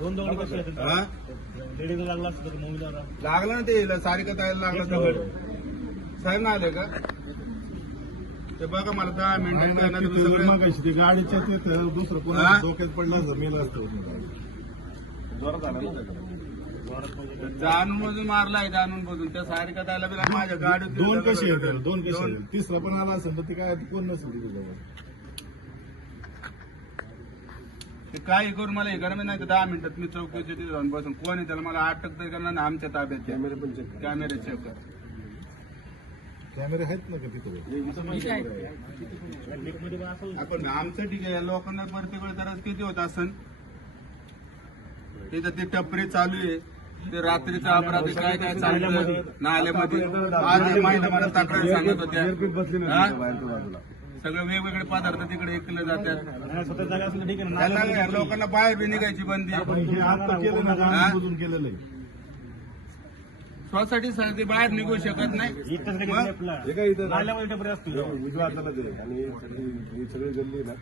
हा? लागला ना ते सारिका ताईला लागला दगड. साहेब ना आले का ते बघा मला 10 मिनिटं ते गाडीच्या तिथं दुसरं कोणा डोक्यात पडला जमेल असतं जाणून मधून मारलाय जाणून मधून त्या सारिका ताईला बी माझ्या गाडीत दोन कशी आहेत दोन कशी आहेत तिसरं पण आला असेल तर ते काय कोण नसेल तिथे ते काही करून मला हे करा नाही तर 10 मिनिटात मी चौकीच्या तिथे जाऊन बसून कोण आहे त्याला मला अटक तरी करणार ना आमच्या ताब्यात कॅमेरे चेक कर कॅमेरे आहेत ना का तिथे आपण आमचं ठीक आहे लोकांना प्रत्येक वेळ तर किती होत असन तिथं ते टपरे चालू आहे ते रात्रीचा अपराध काय काय चालू नाल्यामध्ये आज माहिती मला तक्रार सांगत होत्या सगळे वेगवेगळे पदार्थ तिकडे ऐकले जातात लोकांना बाहेर बी निघायची बंदी केलेलं आहे सोसायटी साठी बाहेर निघू शकत नाही आणि सगळी गल्ली ना